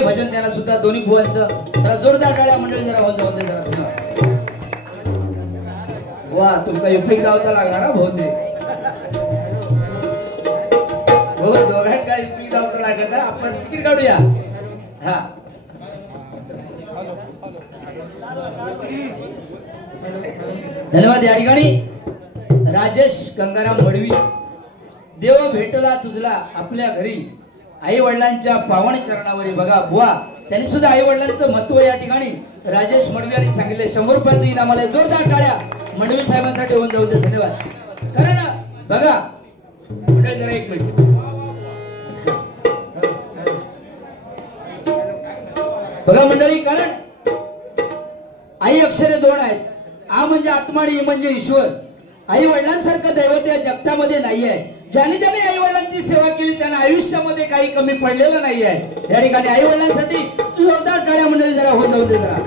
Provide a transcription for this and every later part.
भजन त्याला सुद्धा दोन्ही भुवनचं जरा जोरदार टाळ्या मंडळी जरा होते जरा वा तुमका युपिक जाऊचा लागणार हा बहुतेक हो दोघांना युपिक जाऊचा लागत आपण तिकीट काढूया हा धन्यवाद। या ठिकाणी राजेश गंगाराम मडवी देव भेटला तुझला आपल्या घरी आई वडिलांच्या पावन चरणावरी बघा बुवा त्यांनी सुद्धा आई वडिलांचं महत्व या ठिकाणी राजेश मडवी यांनी सांगितले 100 रुपयाचं इनाम आले जोरदार टाळ्या मडवी साहेबांसाठी होऊन जाऊ दे धन्यवाद। कारण बघा मंडळी जरा एक मिनिट बघा मंडळी कारण आई अक्षरे दोन आहेत आ म्हणजे आत्मा आणि ई म्हणजे ईश्वर। आई वडिलांसारखं दैवत या जगतामध्ये नाही आहे। ज्याने ज्याने आई वडिलांची सेवा केली त्यांना आयुष्यामध्ये काही कमी पडलेलं नाही आहे। या ठिकाणी आई वडिलांसाठी जोरदार टाळ्या मंडळी जरा होऊन जाऊ दे जरा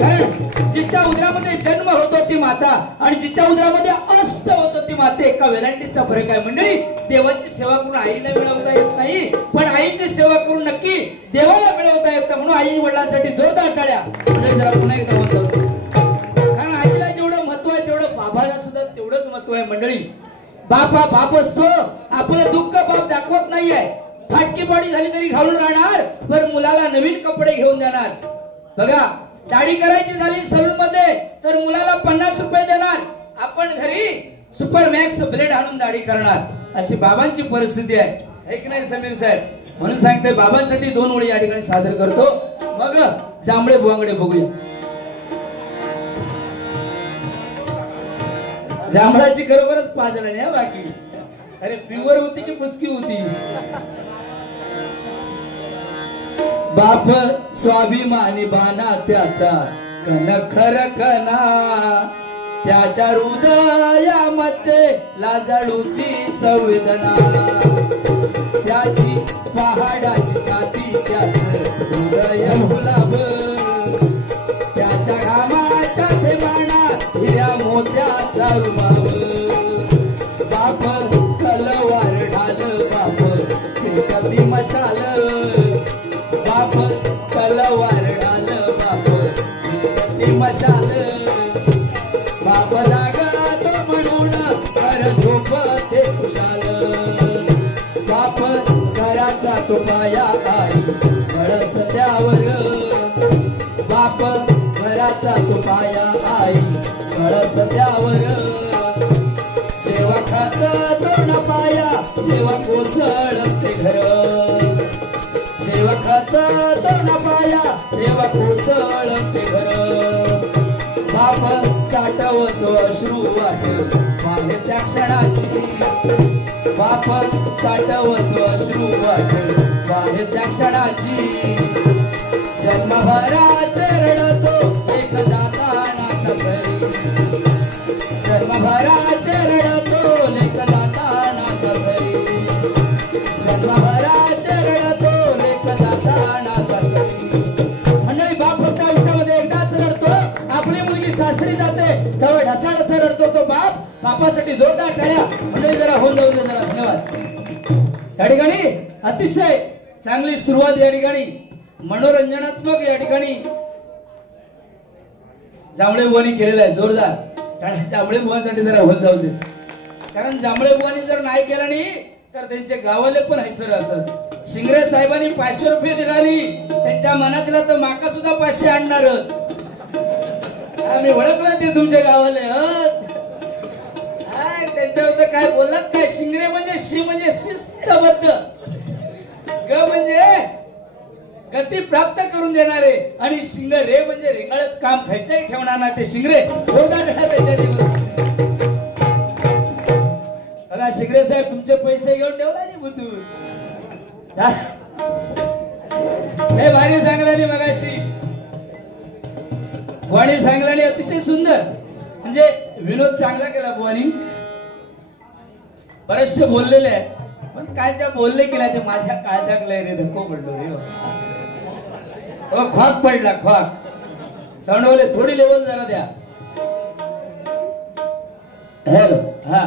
कारण जिच्या उदरामध्ये जन्म होतो ती माता आणि जिच्या उदरामध्ये अस्त होतो ती माता एका व्हॅरायटीचा फरक आहे। मंडळी देवाची सेवा करून आईला मिळवता येत नाही पण आईची सेवा करून नक्की देवाला मिळवता येतं म्हणून आई वडिलांसाठी जोरदार टाळ्या मंडळी जरा पुन्हा एकदा होऊन जाऊ कारण आईला जेवढं महत्व आहे तेवढं बाबाला सुद्धा तेवढंच महत्व आहे। मंडळी बाप हा बाप असतो आपलं दुःख बाप दाखवत नाहीये फाटकी पाडी झाली तरी घालून राहणार पण मुलाला नवीन कपडे घेऊन देणार। बघा दाढी करायची झाली सलून मध्ये तर मुलाला 50 रुपये देणार आपण घरी सुपर मॅक्स ब्लेड आणून दाढी करणार अशी बाबांची परिस्थिती आहे की नाही समीर साहेब। म्हणून सांगते बाबांसाठी 2 ओळी या ठिकाणी सादर करतो मग जांभळे बुवांकडे बघूया। जांभळाची खरोखरच पाजला नाही बाकी अरे प्युअर होती की पुसकी होती। बाप स्वाभिमानी बाना त्याचा कणखर कणा त्याच्या हृदयामध्ये लाजाळूची संवेदना त्याची पहाडाची छाती त्याचं हृदय गुलाब त्याच्या घामाच्या थेंबाना हिऱ्या मोत्याचा रुबाब बाप तलवार ढाल बाप कधी मशाल बाप तलवार ढाल बाप कधी मशाल बाप जागतो म्हणून घर झोपते खुशाल बाप घराचा तो पाया आई कळस त्यावर बाप घराचा तो पाया आई कळस त्यावर जेव्हा खाच तोंड पाया तेव्हा कोसळते घर जेव्हा खाच तोंड पाया तेव्हा कोसळते घर बाप साठवतो अश्रू वाट मागे त्या क्षणाची बाप साठवतो अश्रू वाट मागे त्या क्षणाची जन्मभराचे रडतो एक जाताना सफरी जन्मभराचे रडतो लेक जाताना सफरी जन्मभराचे रडतो लेक जाताना सफरी। मंडळी बाप फक्त आयुष्यामध्ये एकदाच रडतो आपली मुलगी सासरी जाते तेव्हा ढसा ढसा रडतो तो बाप बापासाठी जोरदार टाळ्या मंडळी जरा होऊन जाऊ दे जरा धन्यवाद। या ठिकाणी अतिशय चांगली सुरुवात या ठिकाणी मनोरंजनात्मक या ठिकाणी जांभळे बुवानी केलेला आहे जोरदार टाळ्या जांभळे बुवांसाठी जरा होत जाऊ दे कारण जांभळे बुवानी जर नाही केला नाही तर त्यांचे गावाले पण हैसर असत। शिंगरे साहेबांनी 500 रुपये दिलाली त्यांच्या मनातला तर माका सुद्धा 500 आणणार आम्ही ओळखलं ते तुमच्या गावाले त्यांच्याबद्दल काय बोललात काय शिंगरे म्हणजे शी म्हणजे शिस्तबद्ध ग म्हणजे गती प्राप्त करून देणारे आणि शिंगरे म्हणजे रेंगाळत काम खायचंही ठेवणार ना ते शिंगरे जोरदार बघा शिंगरे साहेब तुमचे पैसे घेऊन ठेवला नाही बुतू हे भारी सांगला मगाशी बुवानी सांगला अतिशय सुंदर म्हणजे विनोद चांगला केला बुवानी बरेचसे बोललेले आहे पण काय ज्या बोलले गेला ते माझ्या काळजात रे धक्को पडलो रे खॉक पडला खॉक सांडवले थोडी लेवल जरा द्या हॅलो हा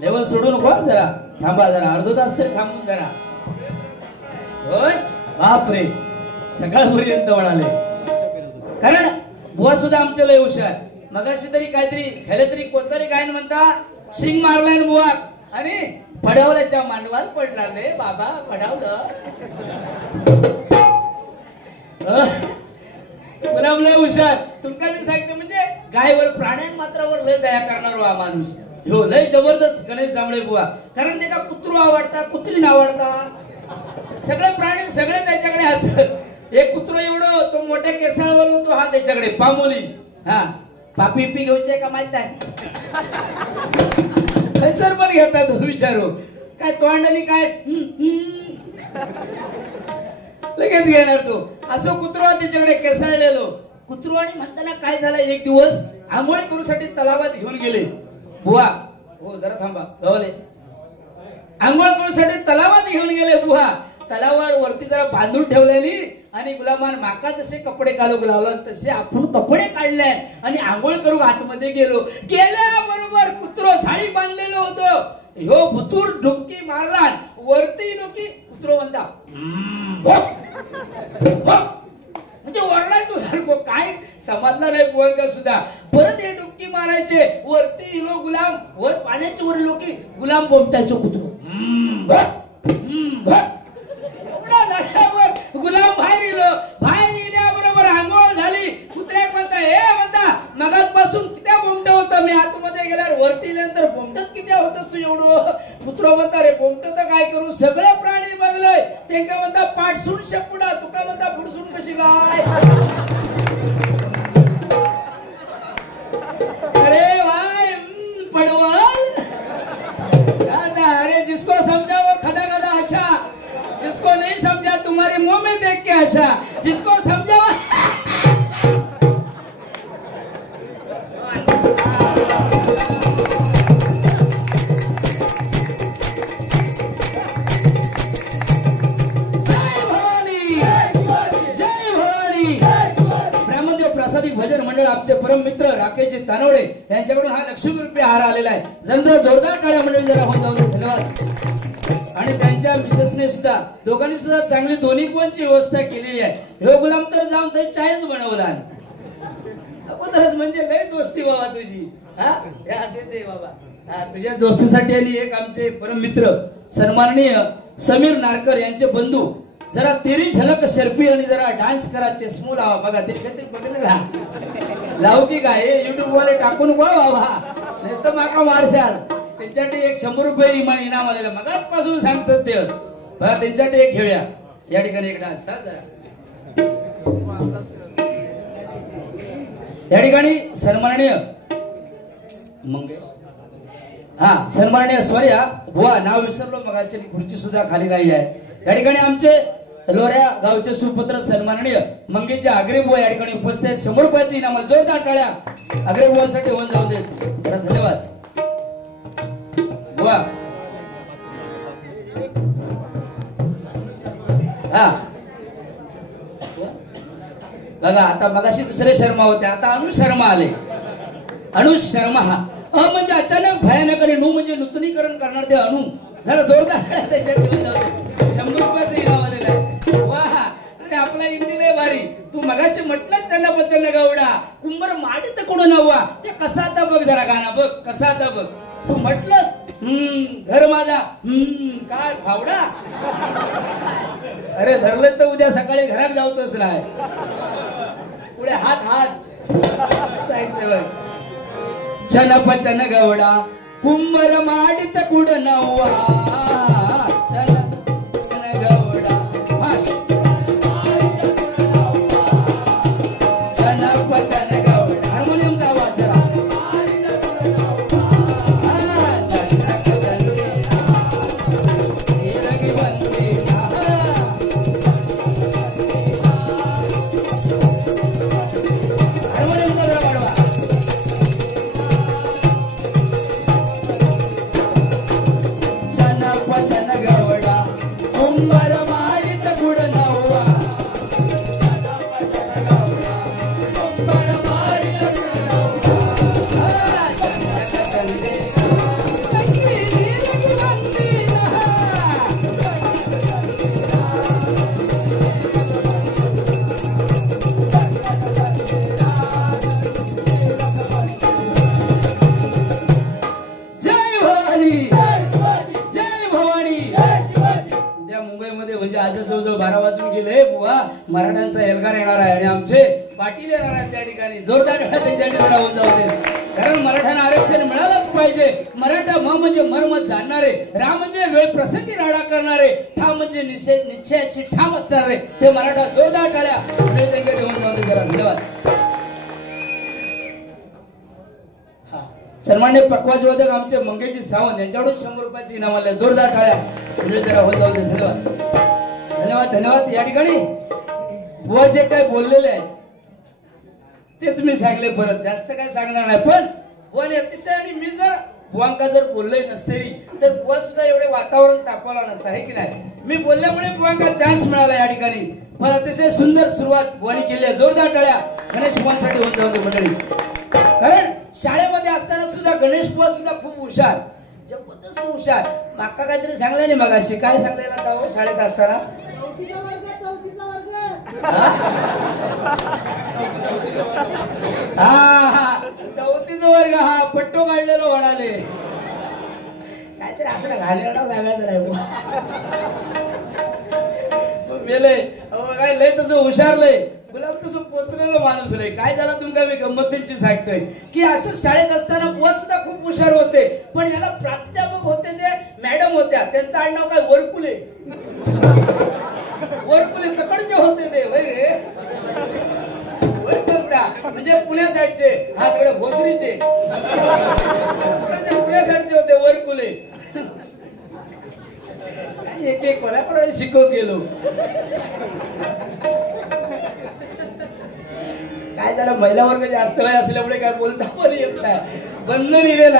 लेवल सोडू नको जरा थांबा जरा अर्धा तास तरी थांबून जरा होय बापरे सकाळपर्यंत म्हणाले. कारण बुवा सुद्धा आमचं लय हुशार. मगाशी तरी काहीतरी खेळ तरी कोचारी गायन म्हणता शिंग मारलाय बुवा आणि पडावल्याच्या मांडवात पडला रे बाबा पडावलं. गुलाम लय हुशार. तुमका मी सांगते म्हणजे गायवर प्राण्यां मात्रावर लय दया करणार हा माणूस. हो लय जबरदस्त गणेश जांभळे बुवा. कारण ते का कुत्रू आवडता कुत्री आवडता सगळे प्राणी सगळे त्याच्याकडे असतात. एक कुत्रो एवढं तो मोठ्या केसाळवर तो हा त्याच्याकडे पामोली. हा पापी पी घ्यायचे का माहित नाही सर पण घेतात विचारू काय तोंडाने काय लगेच घेणार तो. असो कुत्रो त्याच्याकडे केसाळलेलो कुत्रो. आणि म्हणताना काय झालं एक दिवस आंघोळी करूसाठी तलावात घेऊन गेले बुवा. हो जरा थांबा गवले. आंघोळ करूसाठी तलावात घेऊन गेले बुवा. तलावावर वरती जरा बांधून ठेवलेली आणि गुलामान माका जसे कपडे काढू लावला तसे आपण कपडे काढले आणि आंघोळ करू आतमध्ये गेलो. गेल्याबरोबर कुत्रो झाडी बांधलेलं होतं. ह्यो भुतूर डुबकी मारला वरती नोकी कुत्रो म्हणता म्हणजे ओरडाय तो सारखो काय समजला नाही बोलका सुद्धा. परत हे डुबकी मारायचे वरती हिलो गुलाम वर पाण्याच्या वर लोकी गुलाम बोमटायचो कुत्रो. एवढा झाल्यावर गुलाम बाहेर गेलो. बाहेर गेल्याबरोबर आंघोळ झाली. कुत्र्याक म्हणता हे म्हणता मगाचपासून किती बोमट होतं मी आतमध्ये गेल्यावर वरती नंतर बोमटच किती होतस तू एवढं. कुत्रो म्हणता रे बोमट तर काय करू सगळे प्राणी बघले त्यांका म्हणता पाठसून शपुडा तुका म्हणता पुढसून कशी गाय. अरे भाई पडवल अरे जिसको समझा वो खदा खदा आशा जिसको नहीं समझा तुम्हारे मुंह में देख के आशा जिसको समझा भजन मंडळ आमचे परम मित्र राकेशजी तानवडे यांच्याकडून हा ₹1,00,000 हार आलेला आहे. जरा जोरदार टाळ्या मंडळी जरा होऊन जाऊ दे. धन्यवाद. आणि त्यांच्या मिसेसने सुद्धा दोघांनी सुद्धा चांगली दोन्ही कोणची व्यवस्था केलेली आहे. हे गुलाम तर जाऊन ते चायच बनवला अगोदरच म्हणजे लय दोस्ती बाबा तुझी. हा दे बाबा. हा तुझ्या दोस्तीसाठी आणि एक आमचे परम मित्र सन्माननीय समीर नारकर यांचे बंधू जरा तेरी झलक शर्फी आणि जरा डान्स करा चष्मो लावा बघा ते बघितलं लावू की काय युट्यूब वाले टाकून गो बाबा नाही तर माका मारशाल. त्यांच्यासाठी एक ₹100 इनाम आलेलं मगापासून सांगतात ते बघा. त्यांच्यासाठी एक घेऊया या ठिकाणी एक डान्स. जरा या ठिकाणी सन्माननीय हा सन्माननीय सॉरी बुवा नाव विसरलो मगाशी खुर्ची सुद्धा खाली नाही आहे. या ठिकाणी आमचे लोऱ्या गावचे सुपुत्र सन्माननीय मंगेशजी आगरे बुवा या ठिकाणी उपस्थित आहेत. ₹100 इनाम जोरदार टाळ्या आगरे बुवासाठी होऊन जाऊ देत. धन्यवाद बुवा. हा बघा आता मगाशी दुसरे शर्मा होते आता अनुज शर्मा आले. अनुज शर्मा हा म्हणजे अचानक भयानक आणि नु म्हणजे नूतनीकरण करणार ते अनु जरा जोरदार त्याच्यात घेऊन जाऊ दे. ₹100 इनाम आलेलं आहे. वाह अरे आपला हिंदी लय भारी. तू मगाशी म्हटलं चन्न पचन्न गवडा कुंभर माडीत कुठं नव्वा ते कसा आता बघ जरा गाणं बघ कसा आता बघ. तू म्हटलंस घर माझा काय फावडा. अरे धरलं तर उद्या सकाळी घरात जाऊच नाही पुढे हात हात चन पचन गवडा कुंभर माडीत कुड नव्वा चन पचन गवडा चन पचन गवडा. हार्मोनियमचा आवाज जरा वचन गवडा म्हणून गेले बुवा मराठ्यांचा एल्गार येणार आहे आणि आमचे पाटील येणार आहेत त्या ठिकाणी. जोरदार त्यांच्याकडे राहून जाऊ दे, कारण मराठ्यांना आरक्षण मिळालंच पाहिजे. मराठा म म्हणजे मर्म जाणणारे, रा म्हणजे वेळ प्रसंगी राडा करणारे, ठा म्हणजे निश्चयाची ठाम असणारे ते मराठा. जोरदार टाळ्या त्यांच्याकडे घेऊन जाऊ दे जरा. धन्यवाद. सन्मान्य पक्वाजवादक आमचे मंगेजी सावंत यांच्याकडून 100 रुपयाची इनाम आले. जोरदार टाळ्या जरा होत जाऊ दे. धन्यवाद धन्यवाद धन्यवाद. या ठिकाणी बुवा जे काय बोललेले आहेत तेच मी सांगले, परत जास्त काय सांगणार नाही. पण बुवाने अतिशय, आणि मी जर बुवांका जर बोलले नसते तर बुवा सुद्धा एवढे वातावरण तापवला नसतं, आहे की नाही. मी बोलल्यामुळे बुवांका चान्स मिळाला या ठिकाणी. पण अतिशय सुंदर सुरुवात बुवानी केली आहे. जोरदार टाळ्या गणेश बुवांसाठी होत जाऊ दे मंडळी. कारण शाळेमध्ये असताना सुद्धा गणेश बुवा सुद्धा खूप हुशार, जबरदस्त हुशार. माका काहीतरी सांगलं नाही मगाशी. काय सांगलेला का हो शाळेत असताना? हा 34 वर्ग. हा पट्टो काढलेलो म्हणाले. काहीतरी असं घालेला सांगायचं नाही मेले. काय लय तसं हुशार लय गुलाब तसं पोचलेलो माणूस रे. काय झाला तुमका मी गंमतीची सांगतोय की असं शाळेत असताना बुवा सुद्धा खूप हुशार होते. पण याला प्राध्यापक होते ते मॅडम होत्या, त्यांचं आडनाव काय वरकुले. वरकुले तकडचे होते ते म्हणजे पुण्या साईडचे. हा तिकडे भोसरीचे पुण्या साईडचे होते वरकुले. एक एक कोणाकडे शिकवून गेलो. काय त्याला महिला वर्ग जास्त वय असल्यामुळे काय बोलता पण येत नाही, बंद निघेला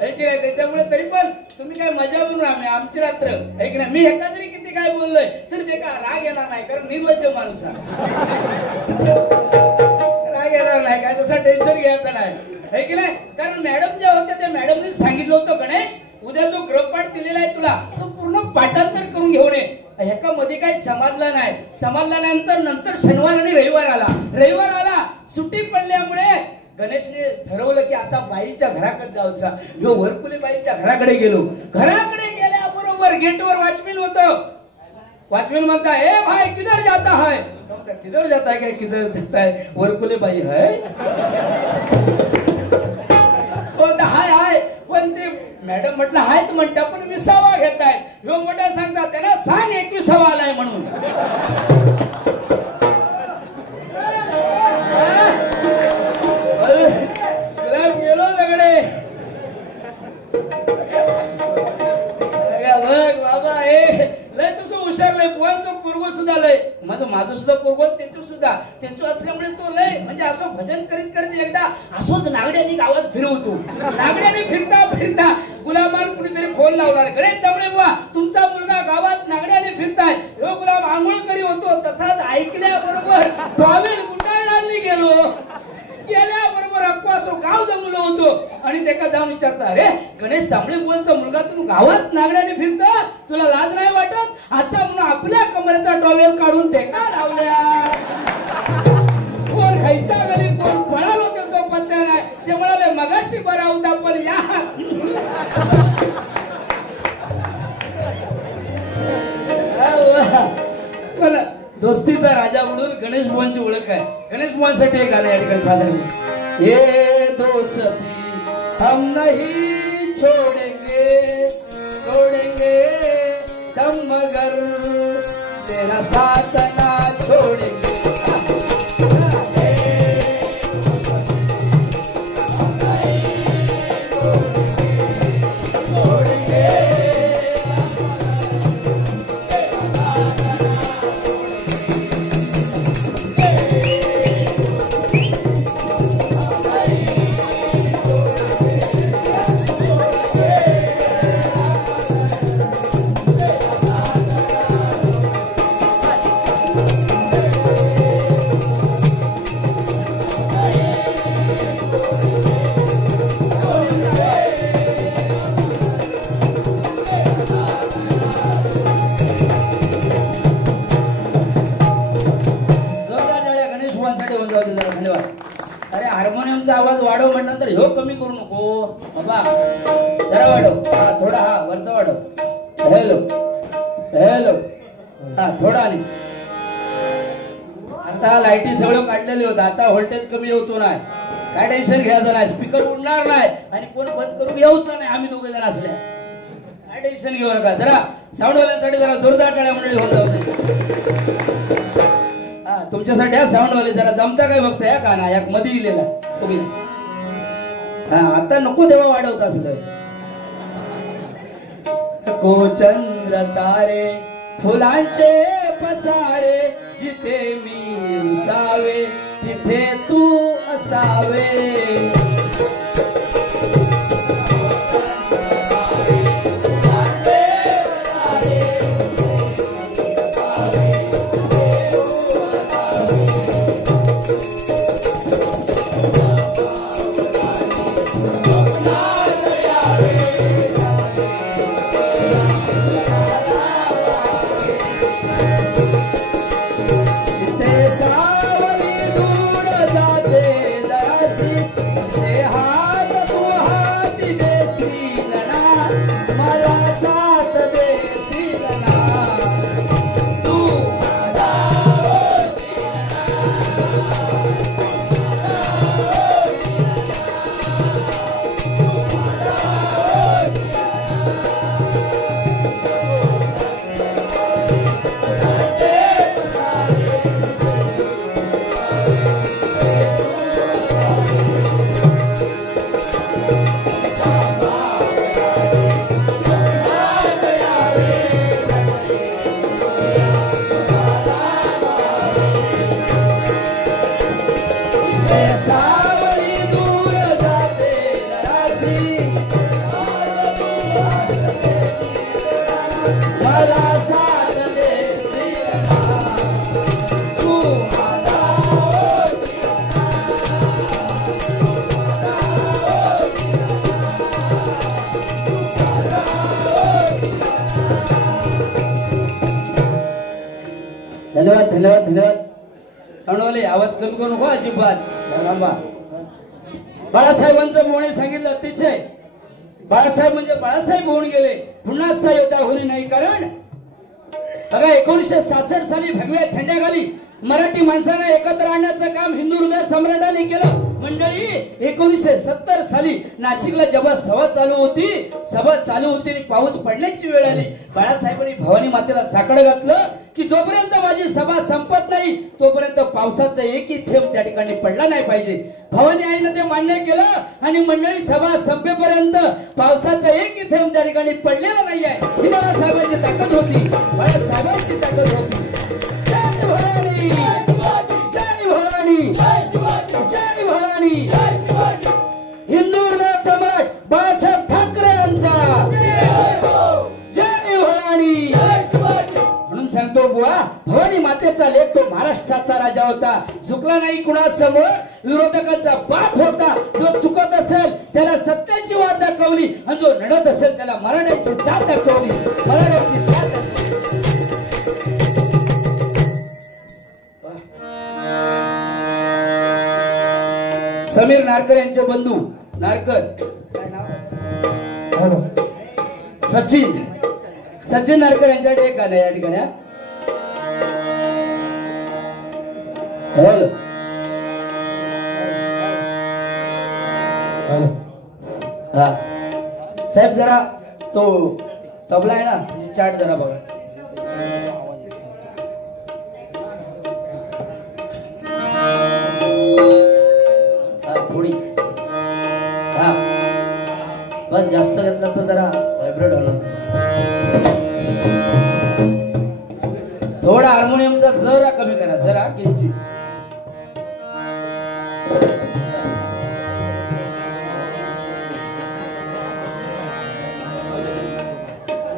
आहे की नाही. त्याच्यामुळे तरी पण तुम्ही काय मजा म्हणून आमची रात्र आहे की नाही. मी एका तरी किती काय बोललोय तरी ते का राग येणार नाही, कारण निर्लज्ज माणूस राग येणार नाही. काय तसं टेन्शन घ्यायचं नाही, आहे की नाही. कारण मॅडम ज्या होत्या त्या मॅडमने सांगितलं होतं, गणेश उद्या जो गृहपाठ दिलेला आहे तुला तो पूर्ण पाठांतर करून घेऊन ये. ह्याका मध्ये काही समजलं नाही. समजल्यानंतर नंतर शनिवार आणि रविवार आला. सुट्टी पडल्यामुळे गणेशने ठरवलं की आता बाईच्या घराकडे जाऊचा. ह्यो वरकुले बाईच्या घराकडे गेलो. घराकडे गेल्याबरोबर गेटवर वॉचमॅन होतो. वॉचमॅन म्हणता, ए भाई किधर जाता है? किधर जाता है? काय किधर जाता है? वरकुले बाई है. हाय हाय. पण ते मॅडम म्हटलं हाय तर म्हणता, पण 20वा घेताय. ह्यो मोठा सांगता त्यांना सांग 21वा आलाय म्हणून. गेलो दगडे बघ बाबा. हे लय तसं हुशार लय. बुवांचं पूर्व सुद्धा लय, माझं सुद्धा पूर्व त्यांचं असल्यामुळे तो लय म्हणजे असं भजन करीत करीत एकदा असंच नागड्याने गावात फिरवतो. नागड्याने फिरता फिरता गुलाबान कुणीतरी फोन लावला, गणेश जांभळे बुवा तुमचा मुलगा गावात नागड्याने फिरताय. ह्यो गुलाब आंघोळकरी होतो. तसाच ऐकल्याबरोबर टॉवेल गुंडाळांनी गेल्याबरोबर अक्वासो गाव जमलो होतो. आणि त्याका जाऊन विचारता, अरे गणेश जांभळे बुवांचा मुलगा तू गावात नागड्याने फिरता, तुला लाज नाही वाटत? असं म्हणून आपल्या कमरेचा टॉवेल काढून त्याका लावल्या. कोण खायच्या घरी कोण पळालो त्याचा पत्ता नाही. ते म्हणाले मगाशी बरा होता पण या. पण दोस्तीचा राजा म्हणून गणेश बुवांची ओळख आहे. गणेश बुवांसाठी एक गाणं या ठिकाणी सादर. ये दोस्ती हम नहीं छोड़ेंगे दम मगर तेरा साथ ना छोड़ेंगे. हार्मोनियमचा आवाज वाढव म्हटल्यानंतर ह्यो कमी करू नको बाबा, जरा वाढव. हा थोडा, हा वरचा वाढव. Hello hello. हा थोडा. आणि आता लाईटी सगळं काढलेले होत, आता व्होल्टेज कमी होतो नाही, काय टेन्शन घ्यायचं नाही, स्पीकर उडणार नाही आणि कोण बंद करून घेऊचं नाही, आम्ही दोघे जण असल्या काय टेन्शन घेऊ नका. जरा साऊंडवाल्यांसाठी जरा जोरदार टाळ्या मंडळी होत जाऊ नये. हा तुमच्यासाठी हा साऊंडवाले जरा जमता काय बघता या का ना या मध्ये इलेला तुम्ही. हा आता नको तेव्हा वाढवत असलं. को चंद्र तारे फुलांचे पसारे जिथे मी रुसावे तिथे तू असावे. धन्यवाद धन्यवाद धन्यवाद. साऊंडवाले आवाज कमी करू नको अजिबात. बाळासाहेबांचं बोलणे सांगितलं अतिशय. बाळासाहेब म्हणजे बाळासाहेब होऊन गेले, पुन्हा असा योद्धा होणे नाही. कारण बघा 1966 साली भगव्या झेंड्याखाली मराठी माणसांना एकत्र आणण्याचं काम हिंदू हृदय सम्राटांनी केलं. मंडळी 1970 साली नाशिकला जेव्हा सभा चालू होती आणि पाऊस पडण्याची वेळ आली, बाळासाहेबांनी भवानी मातेला साकडं घातलं की जोपर्यंत माझी सभा संपत नाही तोपर्यंत पावसाचा एकही थेंब त्या ठिकाणी पडला नाही पाहिजे. भवानी आईनं ते मान्य केलं आणि मंडळी सभा संपेपर्यंत पावसाचा एकही थेंब त्या ठिकाणी पडलेला नाहीये. ही बाळासाहेबांची ताकद होती, बाळासाहेबांची ताकद होती. जय भवानी, जय भवानी, जय भवानी. हिंदू हृदय सम्राट बाळासाहेब ठाकरे यांचा जय भवानी. म्हणून सांगतो बुवा, भवानी मातेचा लेख तो महाराष्ट्राचा राजा होता, झुकला नाही कुणासमोर. विरोधकांचा बाप होता, जो चुकत असेल त्याला सत्याची वाट दाखवली आणि जो लढत असेल त्याला मराठ्याची जात दाखवली. मराठ्याची जात समीर नारकर यांचे बंधू नारकर, काय नाव? सचिन नारकर यांच्याकडे एक गाणं या ठिकाणी. हा साहेब जरा तो तबला आहे ना चाट जरा बघा. थोडी हा बस, जास्त घेतलं तर जरा व्हायब्रेट होणार. थोडा हार्मोनियमचा जरा कमी करा, जरा किंचित.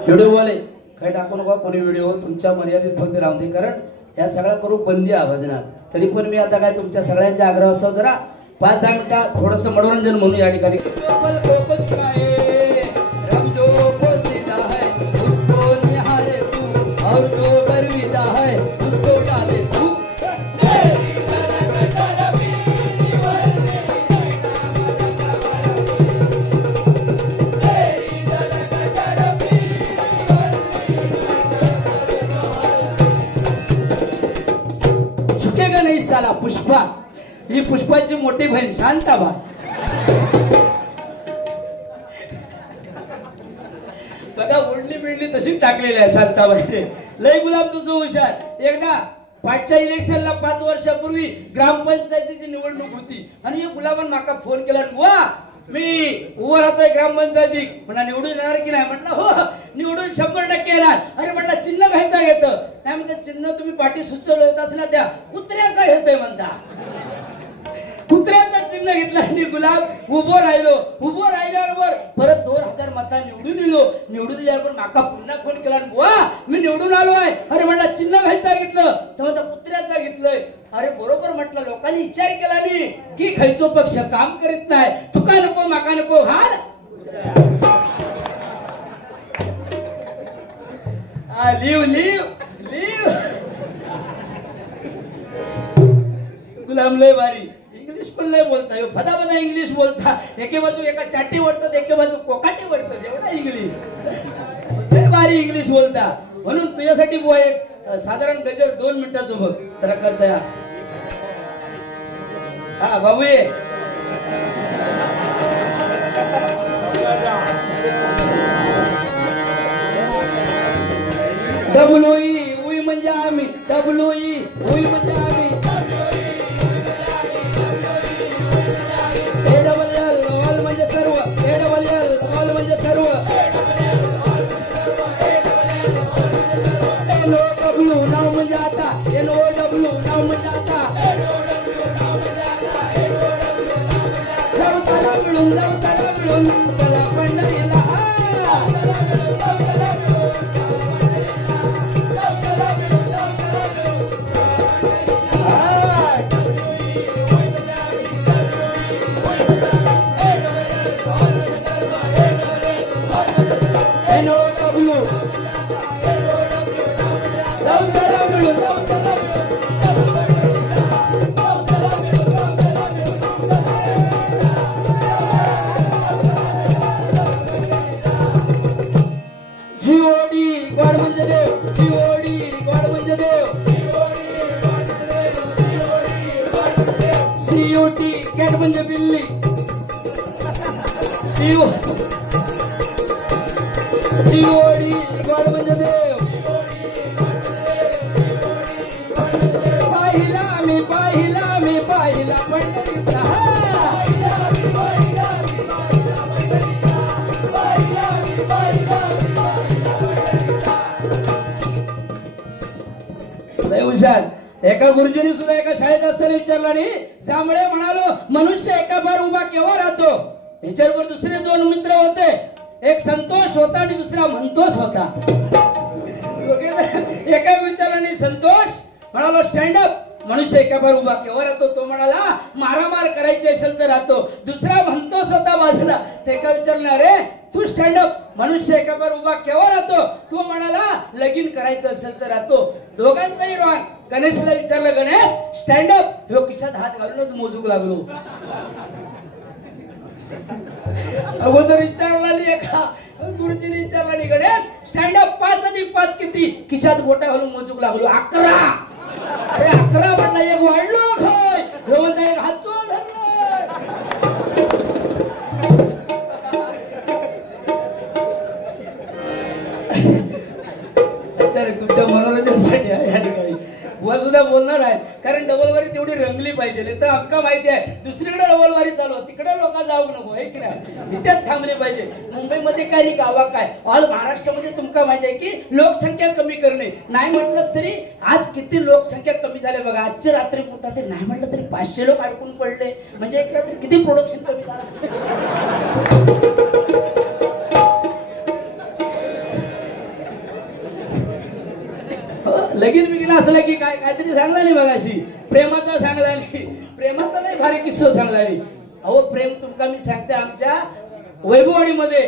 व्हिडिओ वाले काही टाकू नका कोणी व्हिडिओ, तुमच्या मर्यादित फक्त राहून दे. कारण या सगळ्या करू बंदी आवाजनात. तरी पण मी आता काय तुमच्या सगळ्यांच्या आग्रहास्तव जरा 5-10 मिनिटात थोडस मनोरंजन म्हणून या ठिकाणी नाही साला पुष्पा, ही पुष्पाची मोठी बहीण शांताबा. बघा ओढली बिडली तशीच टाकलेली आहे शांताबाई. लय गुलाब तुझं हुशार. एकदा पाचच्या इलेक्शनला 5 वर्षापूर्वी ग्रामपंचायतीची निवडणूक होती आणि या गुलाबान माका फोन केला, वा मी उभं राहतोय ग्रामपंचायतीत, म्हणा निवडून येणार की नाही? म्हटलं हो निवडून 100% येणार. अरे म्हटलं चिन्ह घ्यायचा घेतं नाही म्हणते, चिन्ह तुम्ही पाठी सुचवलं होत असेल ना त्या कुत्र्याचा घेतोय म्हणता. कुत्र्याचा चिन्ह घेतला आणि गुलाब उभं राहिल्याबरोबर परत 2000 मता निवडून दिल्यावर माका पुन्हा फोन केला, वा मी निवडून आलोय. अरे म्हटलं चिन्ह घ्यायचा घेतलं तर म्हणता कुत्र्याचा घेतलंय. अरे बरोबर म्हटलं, लोकांनी विचार केला नाही की खैचो पक्ष काम करीत नाही, तुका नको माका नको घाल. लिव गुलाम लय भारी इंग्लिश पण लय बोलता, फदा इंग्लिश बोलता. एके बाजू एका चाटी वरतात, एके बाजू कोकाटी वरतात, एवढा इंग्लिश लय भारी इंग्लिश बोलता. म्हणून तुझ्यासाठी बुवा एक साधारण गजर 2 मिनिटाचं बघ जरा करता या. हा बाबू ये. WE उई म्हणजे आम्ही, WE उई म्हणजे आम्ही, ALL ऑल म्हणजे सर्व, ALL ऑल म्हणजे सर्व, NOW नाव म्हणजे आता, NOW नाव म्हणजे आता. जाऊ मिळून चला पंढरीला. कॅट म्हणजे बिल्ली, जीओडी गॉड म्हणजे देव. मी पाहिला पंढरीचा. हुशार. एका गुरुजींनी सुद्धा एका शाळेत असताना विचारला नाही, जांभळे म्हणालो मनुष्य एका बार उभा केव्हा राहतो? ह्याच्याबरोबर दुसरे 2 मित्र होते, एक संतोष होता आणि दुसरा म्हणतोष होता. एका विचाराने संतोष म्हणालो स्टँड अप, मनुष्य एका बार उभा केव्हा राहतो? तो म्हणाला मारामार करायची असेल तर राहतो. दुसरा म्हणतोष होता बाजूला, ते का विचारले अरे तू स्टँड अप, मनुष्य एका बार उभा केव्हा राहतो? तो म्हणाला लगीन करायचं असेल तर राहतो. दोघांचाही रॉंग. गणेशला विचारलं, गणेश स्टँड अप, ह्यो खिशात हात घालूनच मोजूक लागलो. अगोदर विचारला नाही, एका गुरुजीने विचारला नाही, गणेश स्टँड अप 5 अधिक 5 किती? खिशात बोटा घालून मोजूक लागलो 11. अरे 11 म्हटलं, एक वाढलो खाय, ह्यो म्हणता एक हात तुमच्या मनोरंजनासाठी या ठिकाणी व सुद्धा बोलणार आहे. कारण डबलवारी तेवढी रंगली पाहिजे, नाही तर आमका माहिती आहे दुसरीकडे डबलवारी चालू, तिकडे लोक जाऊ नको आहे की नाही, इथेच थांबले पाहिजे. मुंबईमध्ये काय आणि गावा काय, ऑल महाराष्ट्रामध्ये तुमका माहिती आहे की लोकसंख्या कमी करणे. नाही म्हटलंच तरी आज किती लोकसंख्या कमी झाली बघा. आजच्या रात्री पुरता ते नाही म्हटलं तरी 500 लोक अडकून पडले, म्हणजे एक रात्री किती प्रोडक्शन कमी झालं. लगीन बिगीन असलं की काय काहीतरी सांगला नाही बघाशी, प्रेमाचा सांगला नाही, प्रेमाचा नाही भारी किस्सा सांगला नाही. अहो प्रेम तुमका मी सांगते, आमच्या वैभववाडीमध्ये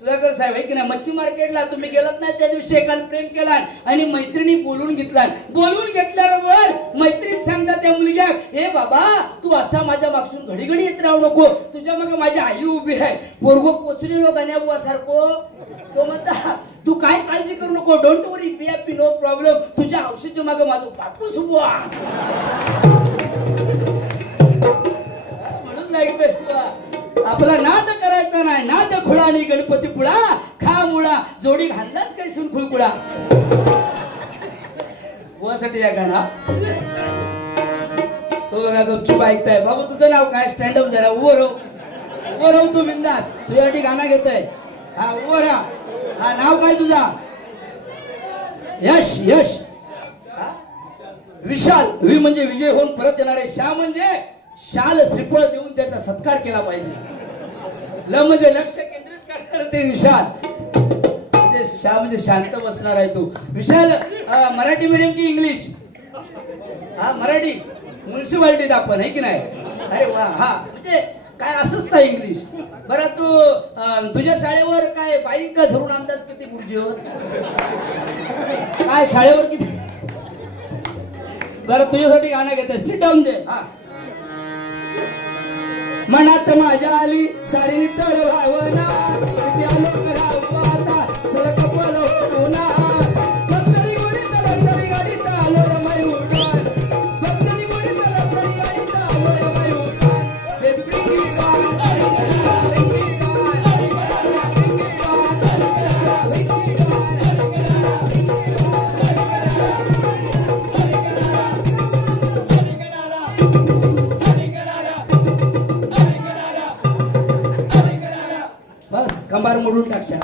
सुधाकर साहेब आहे की नाही, मच्छी मार्केटला तुम्ही गेलात नाही त्या दिवशी एकाने प्रेम केला आणि मैत्रिणी बोलून घेतला. बोलून घेतल्याबरोबर मैत्रीण सांगता त्या मुलग्या, ए बाबा तू असा माझ्या मागसून घडी घडी येत राहू नको, तुझ्या मग माझी आई उभी आहे. पोरगो पोचलेलो गाण्याबुवा सारखो. तो म्हणता तू काय काळजी करू नको, don't worry be happy, no problem, तुझ्या औषधाच्या मागे माझं बापूस उभा. ऐकतोय बुवा. आपला नाद करायचा नाही, नाद खुळा आणि गणपती पुळा खा मुळा जोडी घाललाच काही सुन खुळकुळा. बुवासाठी या गाणं तो बघा गपचूप ऐकताय. बाबू तुझं नाव काय? स्टँड अप जरा, उभं राहू तू बिंदास. तुझ्यासाठी गाणं घेतोय. हा उभं राहा. हा नाव काय तुझा? यश. यश विशाल. वि म्हणजे विजय होऊन परत येणारे. शा म्हणजे शाल श्रीफळ देऊन त्याचा सत्कार केला पाहिजे. ल म्हणजे लक्ष केंद्रित करणार ते विशाल. म्हणजे शा म्हणजे शांत बसणार आहे तू. विशाल मराठी मीडियम की इंग्लिश? हा मराठी. म्युन्सिपाल्टीत आपण आहे की नाही? अरे वा. हा म्हणजे काय असत नाही इंग्लिश. बरं तू तुझ्या शाळेवर काय बाईक का धरून अंदाज किती गुरुजीवर? काय शाळेवर किती? बरं तुझ्यासाठी गाणं घेतोय. सिट डाऊन दे. हा मनात माझ्या आली साडी तळ भावना सडक पल होना भक्तरी गोडी तरी गाडी चालो रमाई उडान भक्तरी गोडी तरी गाडी चालो रमाई उडान बस कंबार मोडून टाकशा.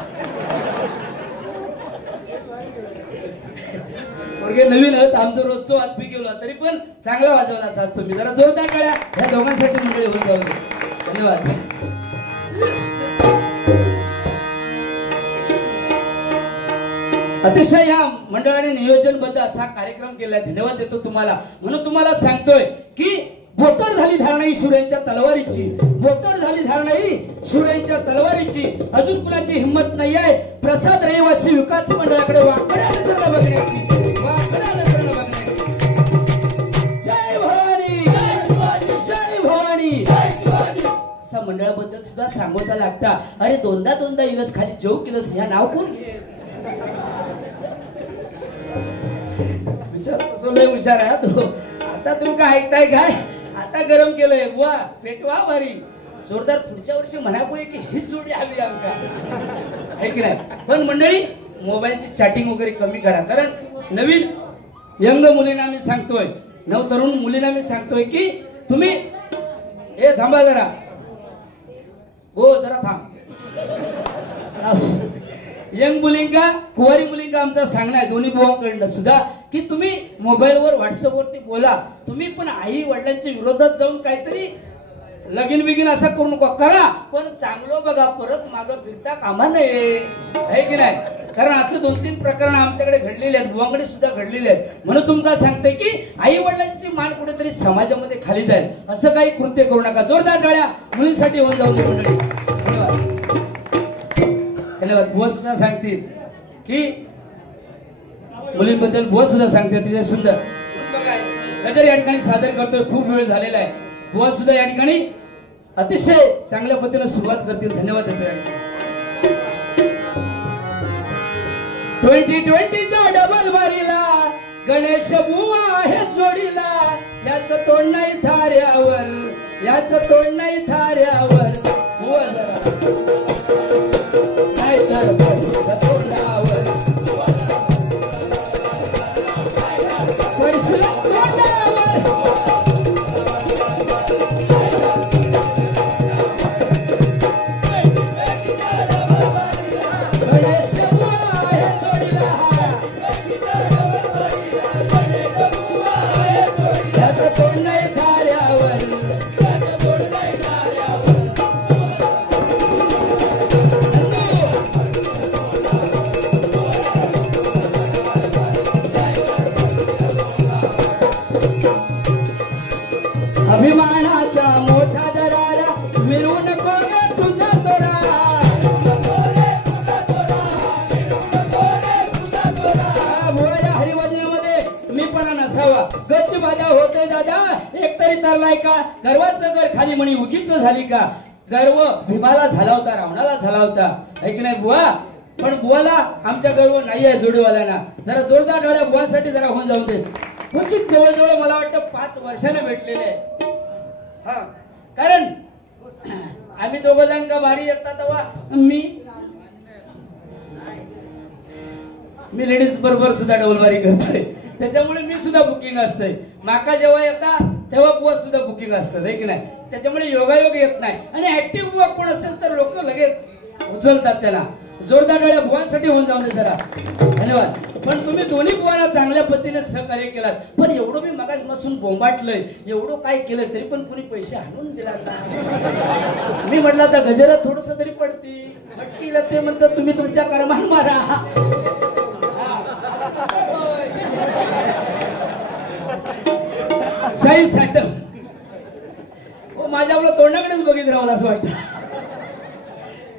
नवीन आमचं रोजचं वाजपी गेलो तरी पण चांगला वाजवला असा असतो मी. जरा जोरदार कळ्या ह्या दोघांसाठी मंडळी होऊन जाऊ. धन्यवाद. अतिशय या मंडळाने नियोजनबद्ध असा कार्यक्रम केलाय. धन्यवाद देतो तुम्हाला. म्हणून तुम्हाला सांगतोय की बोतड झाली धारणाई शिवरायांच्या तलवारीची. बोतड झाली धारणाई शिवरायांच्या तलवारीची. अजून कुणाची हिंमत नाही आहे प्रसाद रहिवासी विकास मंडळाकडे वाकड्या नजरेनं बघण्याची. वाकड्या नजरेनं बघण्याची. जय भवानी. जय भवानी. असा मंडळाबद्दल सुद्धा सांगोता लागता. अरे दोनदा इलस खाली जेव केलंस ह्या नाव कोण? विचार लय हुशार आहे तो. आता तुम्ही काय ऐकताय काय? आता गरम केलंय बुवा. पेटवा भारी जोरदार. पुढच्या वर्षी म्हणावं की हीच जोडी हवी आमका आहे की नाही? पण मंडळी मोबाईलची चॅटिंग वगैरे कमी करा. कारण नवीन यंग मुलींना मी सांगतोय, नवतरुण मुलींना मी सांगतोय की तुम्ही हे थांबा जरा. हो जरा थांब. यंग मुलींका कुवारी मुलींका आमचा सांगणं आहे दोन्ही बुवांकडनं सुद्धा की तुम्ही मोबाईलवर व्हॉट्सअपवरती बोला. तुम्ही पण आई वडिलांच्या विरोधात जाऊन काहीतरी लगीन बिगीन असं करू नका. करा पण चांगलं बघा. परत मागं फिरता कामा नये आहे की नाही? कारण असं 2-3 प्रकरण आमच्याकडे घडलेले आहेत, बुवांकडे सुद्धा घडलेले आहेत. म्हणून तुम्हाला सांगतोय की आई वडिलांची मान कुठेतरी समाजामध्ये खाली जाईल असं काही कृत्य करू नका. जोरदार टाळ्या मुलींसाठी होऊन जाऊ दे मंडळी. धन्यवाद. धन्यवाद. बुवा सुद्धा सांगतील की मुलींबद्दल बुवा सुद्धा सांगते तिचे सुंदर. बघा गजर या ठिकाणी सादर करतोय. खूप वेळ झालेला आहे. बुवा सुद्धा या ठिकाणी अतिशय चांगल्या पद्धतीने सुरुवात करतील. धन्यवाद देतोय. 2020च्या डबल बारीला गणेश बुवा आहे जोडीला. याचं तोंड नाही थाऱ्यावर, याचं तोंड नाही थाऱ्यावर. बुवा नाही तर तोंडावर अभिमानाचा मोठा दरारा मिळू नको तुझा तोरा. हरिवजनामध्ये मी पण नसावा. गच्च बाजा होतोय दादा एकतरी तरलाय का? गर्वाचं घर खाली म्हणी उगीच झाली का? गर्व भीमाला झाला होता, रावणाला झाला होता है की नाही बुवा? पण बुवाला आमच्या गर्व नाही आहे जोडीवाल्यांना. जरा जोरदार डोळ्या बुवासाठी जरा होऊन जाऊ दे. क्वचित जवळजवळ मला वाटतं 5 वर्षाने भेटलेले आहे. हा कारण आम्ही दोघ जण का भारी येतात तेव्हा मी लेडीज बरोबर सुद्धा डबलबारी करतोय, त्याच्यामुळे मी सुद्धा बुकिंग असतंय. माका जेव्हा येता तेव्हा बुवा सुद्धा बुकिंग असतं आहे की नाही. त्याच्यामुळे योगायोग येत नाही. आणि ऍक्टिव्ह बुवा कोण असेल तर लोक लगेच उचलतात त्याला. जोरदार टाळ्या बुवांसाठी होऊन जाऊन दे जरा. धन्यवाद. पण तुम्ही दोन्ही बुवांना चांगल्या पद्धतीने सहकार्य केलात. पण एवढं मी मगापासून बोंबाटलंय, एवढं काय केलं तरी पण कोणी पैसे आणून दिला नाही. मी म्हटलं आता गजरात थोडस तरी पडती भटकीला, ते म्हणतात तुम्ही तुमच्या कर्मान मारा. साई साठव हो, माझ्या आपलं तोंडाकडेच बघित राहावं असं वाटतं.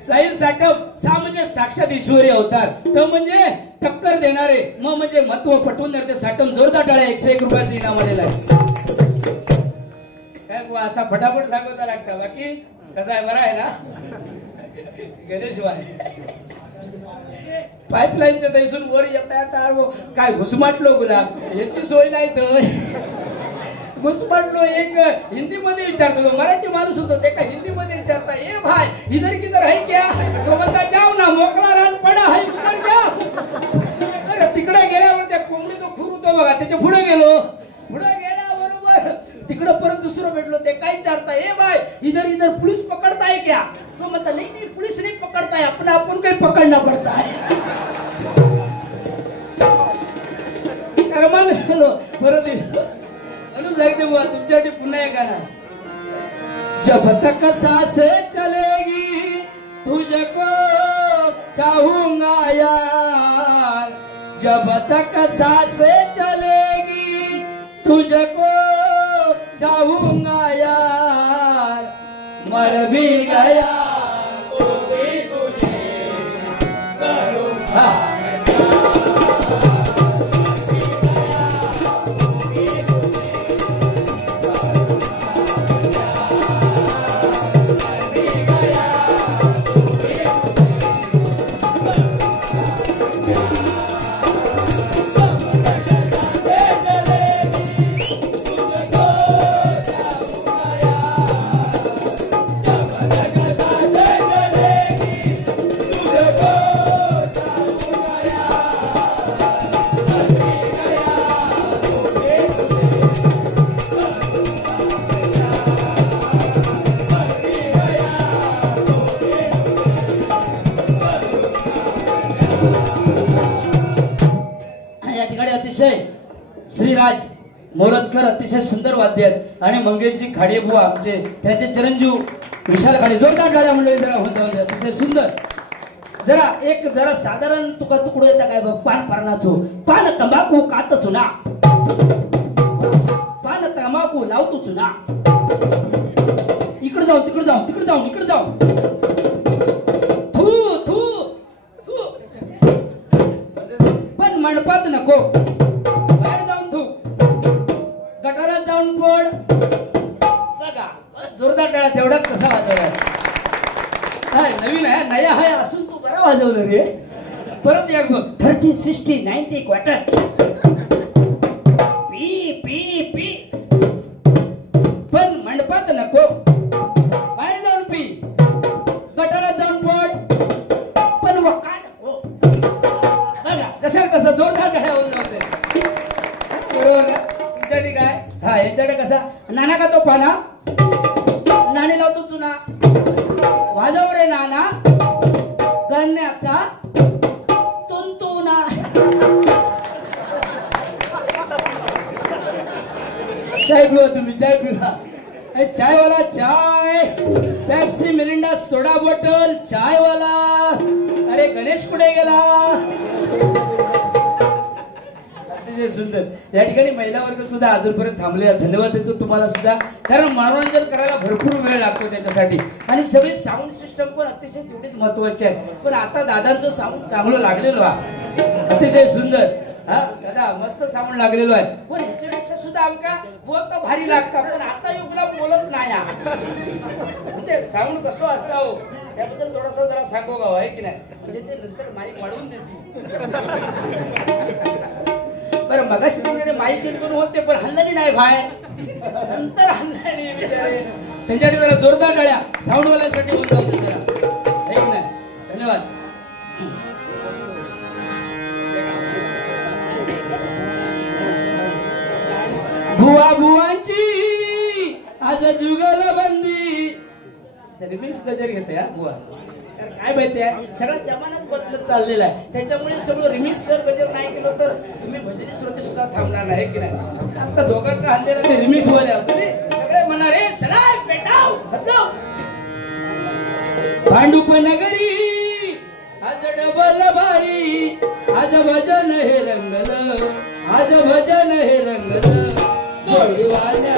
साई साठव सा म्हणजे साक्षात ईश्वरी अवतार, त म्हणजे टक्कर देणारे, म म्हणजे महत्व पटवून देणारे साठव. जोरदार टाळ्या. 101 रुपयाचं इनाम आलेलं आहे. काय असा फटाफट सांगता लागतं. बाकी कसा आहे, बरा आहे ना गणेश भाई. पाईपलाईनच्या दैसून वर येता येता काय घुसमाटलो गुलाब, याची सोय नाही तर घुसमाटलो. एक हिंदी मध्ये विचारतो, तो मराठी माणूस होतो, ते का हिंदी मध्ये विचारता, ए भाई इधर किधर है क्या. तो म्हणता जाऊ ना मोकळा रान पडा है उधर जा. अरे तिकडे गेल्यावर त्या कोंबडीचा खूर होतो बघा, त्याच्या पुढे गेलो. पुढे गेल्याबरोबर तिकडं परत दुसरं भेटलो, ते काय विचारता, ए भाई इधर इधर पुलिस पकडताय क्या. तो म्हणता नहीं नहीं पुलिस नहीं पकडताय, आपण आपण काही पकडना पडता है. परत सांगते बुवा तुमच्यासाठी पुन्हा एक गाणं. जब तक सांसें चलेगी तुझको चाहूंगा यार, जब तक सांसें चलेगी तुझको चाहूंगा यार, मर भी गया तो भी तुझे करूंगा. श्रीराज मोरजकर अतिशय सुंदर वाद्य आहेत. आणि मंगेशजी खाडे बुवा आमचे, त्यांचे चिरंजीव विशाल खाडे. जोरदार गाड्या मंडळी जरा होत जाऊ. अतिशय सुंदर. जरा साधारण तुका तुकडो येता काय बघ. पान पारणाचो, पान तंबाखू कात चुना, पान तंबाखू लावतो चुना. इकडे जाऊ तिकडे जाऊ तिकडे जाऊ इकडे जाऊ. थू थू थू पण मंडपात नको. गटारात जाऊन पड बघा. जोरदार टाळ्या. तेवढ्यात कसा वाजवला. नवीन आहे, नया आहे असून तू बरा वाजवलं रे. परत एक बघ. 30 60 90 क्वार्टर. पी पी पी पण मंडपात नको. बाहेर जाऊन पी. गटारात जाऊन पड पण वका नको. बघा जसं कसं जोरदार टाळ्या होऊन जाते. बरोबर का तुमच्यासाठी काय. हा यांच्याकडे कसा नाना का तो पाना, नाणे लावतो चुना. वाजव रे नाना गण्याचा तुंतुना. चाय पिवा तुम्ही, चाय पिवा. चायवाला चाय, पेप्सी मिरिंडा सोडा बॉटल, चायवाला. अरे गणेश कुठे गेला. सुंदर. या ठिकाणी महिला वर्ग सुद्धा अजूनपर्यंत थांबले. धन्यवाद देतो तुम्हाला सुद्धा, कारण मनोरंजन करायला भरपूर वेळ लागतो त्याच्यासाठी. आणि सगळी साऊंड सिस्टम पण अतिशय तेवढीच महत्वाची आहे. पण आता दादांचं साऊंड चांगलं लागलेलं आहे, अतिशय सुंदर. हा दादा मस्त साऊंड लागलेलो आहे. पण ह्याच्यापेक्षा सुद्धा आमका बोलता भारी लागतं. पण आता युगला बोलत नाही. म्हणजे साऊंड कसं असावं त्याबद्दल थोडासा जरा सांगू गाव आहे की नाही. म्हणजे ते नंतर माईक वाढवून देते. बरं मगाशी माईक इकडून होते पण हल्ला नाही भाय, नंतर हल्ला नाही. त्यांच्यासाठी जरा जोरदार टाळ्या साऊंडवाल्यांसाठी होत जाऊ जरा. एक नाही, धन्यवाद. बुवा बुवांची आज जुगल बंदी रिमिक्स गजर घेते या बुवा. काय माहितीये सगळं जमानाच बदलत चाललेला आहे, त्याच्यामुळे सगळं रिमिक्स जर गजर नाही केलं तर तुम्ही भजनी श्रोते सुद्धा थांबणार नाही की नाही. आता दोघांना आणलेला ते रिमिक्स वाले सगळे म्हणणार रे सलाय पेटाव भांडूप नगरी आज डबल भारी आज भजन हे रंगल आज भजन हे रंगल जोडीवाल्या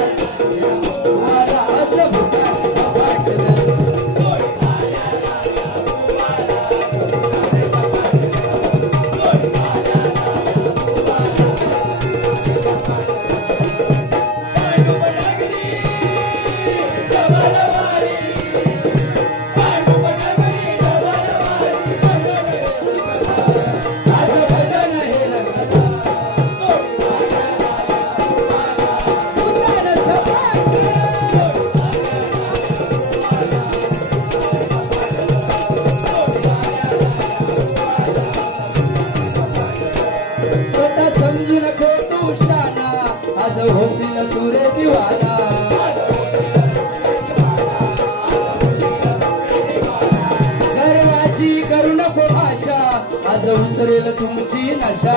आज उतरेल तुमची नशा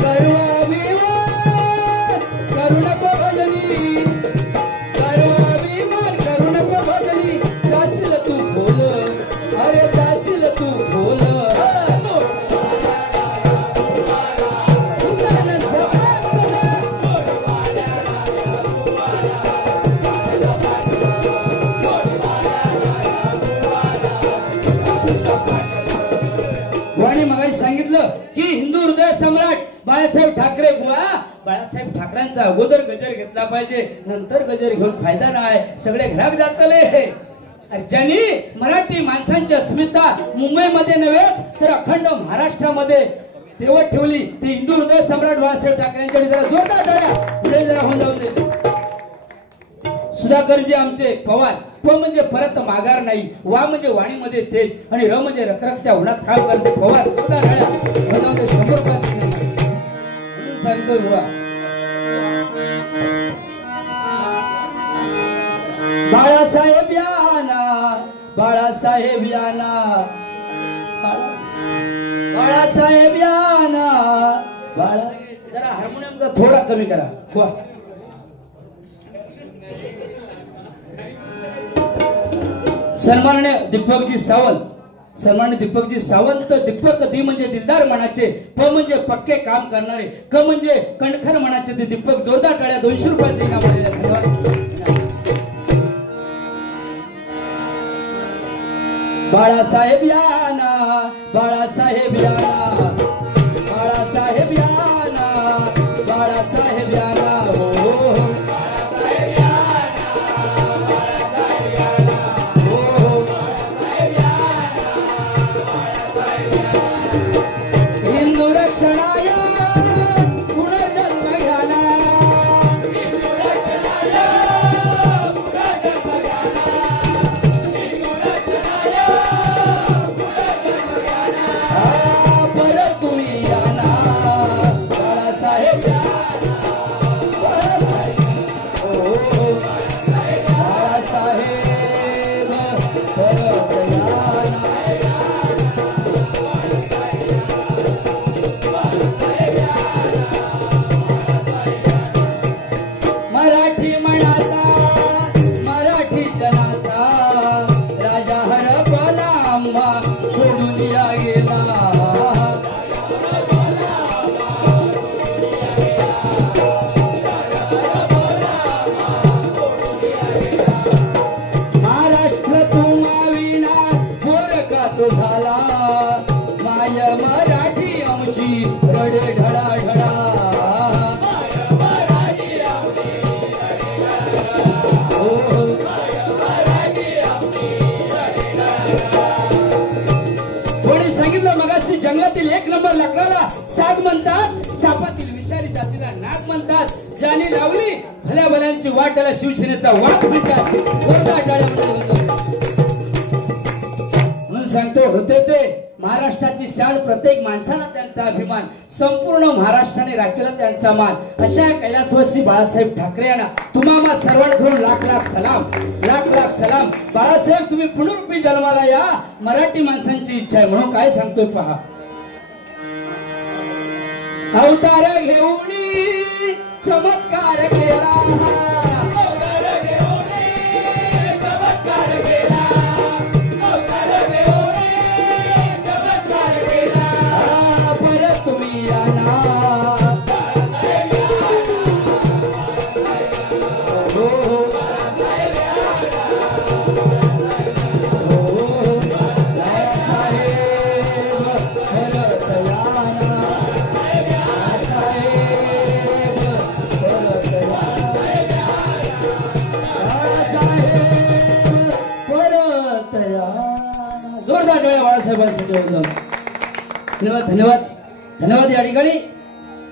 करवा विमान करू नको बदली करवा विमान करू नको बदली जाशील तू बोल अरे जाशील तू बोल सांगितलं की हिंदू हृदय सम्राट बाळासाहेब ठाकरे बुवा बाळासाहेब ठाकरेंचा अगोदर गजर घेतला पाहिजे, नंतर गजर घेऊन फायदा नाही. सगळे घरात जातले ज्यांनी मराठी माणसांची अस्मिता मुंबईमध्ये नव्हेच तर अखंड महाराष्ट्रामध्ये तेवत ठेवली ते हिंदू हृदय सम्राट बाळासाहेब ठाकरेंच्या जरा जोरदार टाळ्या पुढे जरा होऊन जाऊ दे. सुधाकरजी आमचे पवार प म्हणजे परत माघार नाही, वा म्हणजे वाणीमध्ये तेज आणि र म्हणजे रखरखत्या उन्हात काम करते पवार सांगतो बुवा. बाळासाहेब याना बाळासाहेब याना बाळासाहेब याना बाळा जरा हार्मोनियमचा थोडा कमी करा बुवा. सन्माननीय दीपकजी सावंत सन्माननीय दीपकजी सावंत दीपक दी म्हणजे दिलदार मनाचे, प म्हणजे पक्के काम करणारे, क म्हणजे कणखर मनाचे ते दीपक जोरदार टाळ्या 200 रुपयाचे इनाम आलेले. बाळासाहेब याना बाळासाहेब याना बाळासाहेब याना बाळासाहेब याना जंगलातील 1 नंबर लाकडा सापाला साग म्हणतात, सापातील विषारी जातीला नाग म्हणतात, ज्याने लावली भल्या भल्यांची वाट त्याला शिवसेनेचा वाट म्हणतात. जोरदार टाळ्या म्हणून सांगतो, होते ते महाराष्ट्राची शान, प्रत्येक माणसाला त्यांचा अभिमान, संपूर्ण महाराष्ट्राने राखीला त्यांचा मान. अशा कैलासवासी बाळासाहेब ठाकरे यांना तुम्हाला सर्वांकडून लाख लाख सलाम, लाख लाख सलाम. बाळासाहेब तुम्ही पुनरुपी जन्माला या, मराठी माणसांची इच्छा आहे. म्हणून काय सांगतोय पहा, अवतार घेऊन चमत्कार केला, धन्यवाद धन्यवाद धन्यवाद. या ठिकाणी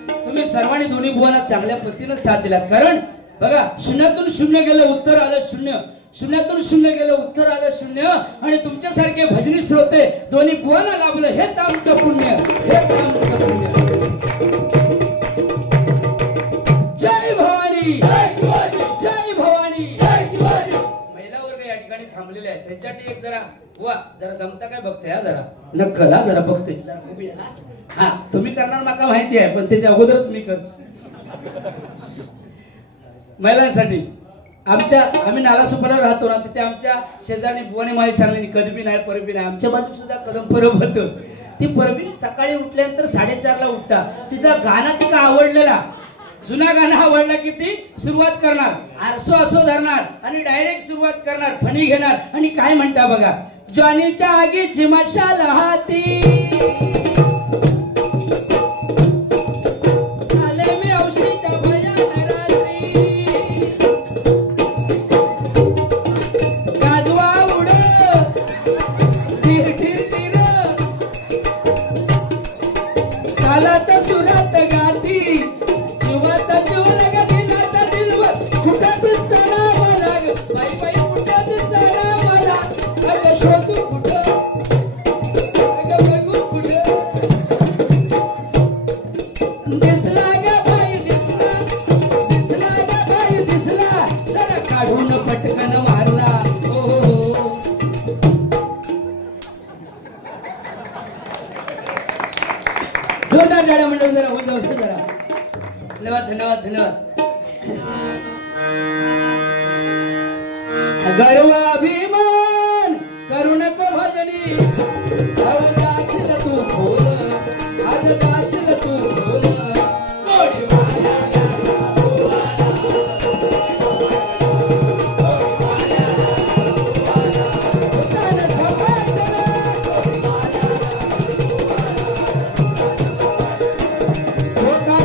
तुम्ही सर्वांनी दोन्ही भुवनात चांगल्या पद्धतीने साथ दिलात. कारण बघा, शून्यातून शून्य गेलं उत्तर आलं शून्य, शून्यातून शून्य गेलं उत्तर आलं शून्य, आणि तुमच्यासारखे भजनी श्रोते दोन्ही भुवना लाभलं, हेच आमचं पुण्य, हेच आमचं पुण्य. जय भवानी, जय भवानी. महिला वर्ग या ठिकाणी थांबलेले आहेत, त्यांच्यासाठी एक जरा वा जरा जमता काय बघते, हा जरा नक्कला जरा बघते, हा तुम्ही करणार मला माहिती आहे, पण त्याच्या अगोदर तुम्ही कर. महिलांसाठी आम्ही नालासोपारा राहतो ना, तिथे आमच्या शेजारी बुवानी माई सांगली कदबी नाही परबी नाही, आमच्या बाजूला सुद्धा कदम परब होतं. ती परबी सकाळी उठल्यानंतर 4:30ला उठता, तिचा गाणं तिला आवडलेला जुना गाणं आवडला की ती सुरुवात करणार, आरसो असो धरणार आणि डायरेक्ट सुरुवात करणार, फणी घेणार आणि काय म्हणता बघा, ज्वानीच्या आगीची मशाल हाती आले मी औषधीच्या भयान रात्री, गाजवा उड तिर तिर तिर चालत सुरात गाती, जीवाचा जीव लगा दिलाचा दिलवर, कुठं दिसना मला बाई बाई, कुठं दिसना मला, अगं शोधू कुठं, अगं बघू कुठं, दिसला ग बाई दिसला, दिसला ग बाई दिसला, जरा काढून पटकन मारला. जोरदार गाड्या मंडळ जरा होऊन जाऊ जरा. धन्यवाद धन्यवाद धन्यवाद. गर्वाभिमान करू नको भजनी, आज जाशील तू खोल, आज जाशील तू खोल,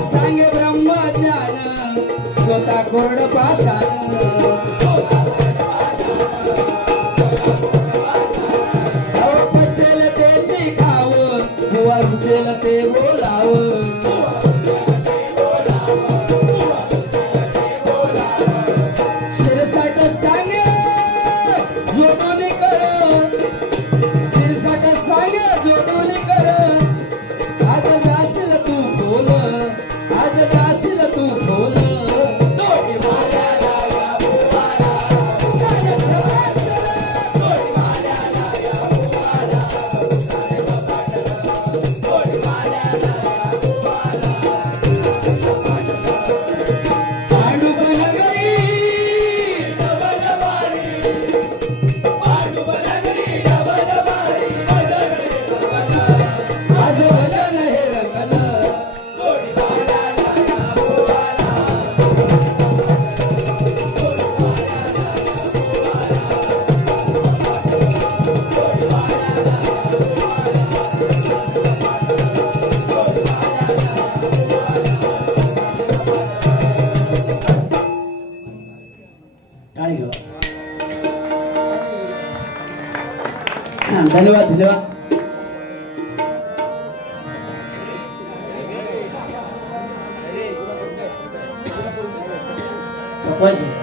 सांगे ब्रह्मज्ञान स्वतः कोरड पाषाण, पचेल त्याची खाव, बुवा रुचेल ते बोलाव, शिरसाट सांगे जोडून कर, शिरसाट सांगे जोडून कर, आज जाशील तू बोल, आज जाशील तू बोल, धन्यवाद धन्यवाद. थकवायचे.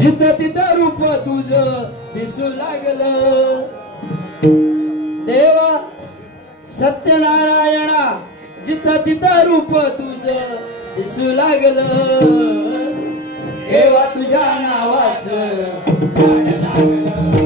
जिथं तिथं रूप तुझं दिसू लागलं देवा सत्यनारायणा, जिथं तिथं रूप तुझं दिसू लागलं देवा, तुझ्या नावाचं गाणं लागलं.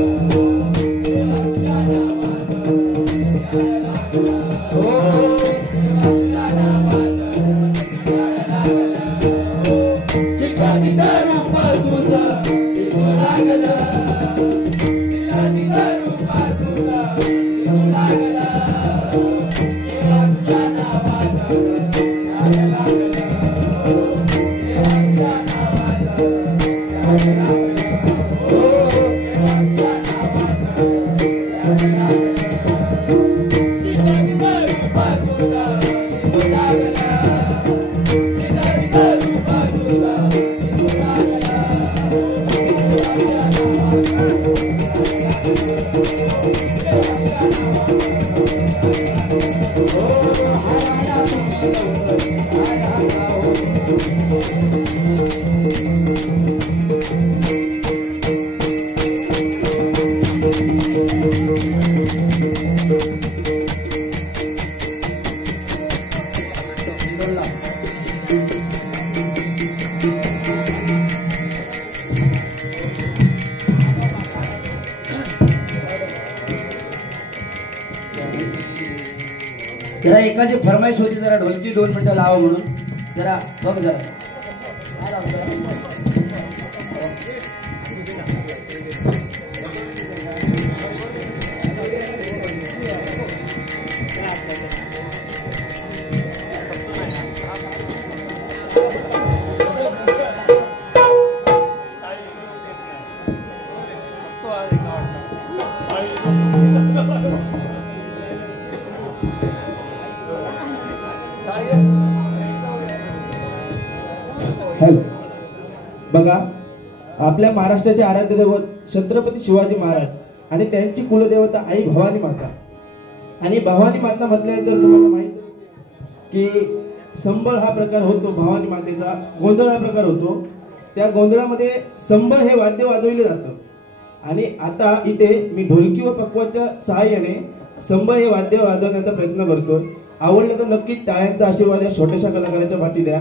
जरा एकाची फरमाईश होती, जरा ढोलकी 2 मिनिटं लावा म्हणून. जरा बघ जरा बघा, आपल्या महाराष्ट्राचे आराध्य दैवत छत्रपती शिवाजी महाराज आणि त्यांची कुलदेवता आई भवानी माता. आणि भवानी माता म्हटल्यानंतर तुम्हाला माहित की संबळ हा प्रकार होतो, भवानी मातेचा गोंधळ हा प्रकार होतो. त्या गोंधळामध्ये संबळ हे वाद्य वाजवले जातं. आणि आता इथे मी ढोलकी व पक्वाच्या सहाय्याने संबळ हे वाद्य वाजवण्याचा प्रयत्न करतो. आवडलं तर नक्कीच टाळ्यांचा आशीर्वाद या छोट्याशा कलाकाराच्या पाठी द्या.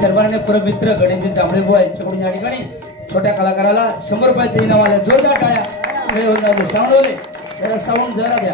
सर्वांनी परमित्र गणेशजी जांभळे बुवा यांच्याकडून या ठिकाणी छोट्या कलाकाराला 100 रुपयाचे इनाम आले. जोरदार टाळ्या. साऊंड वाले जरा साऊंड जरा द्या.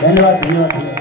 धन्यवाद धन्यवाद.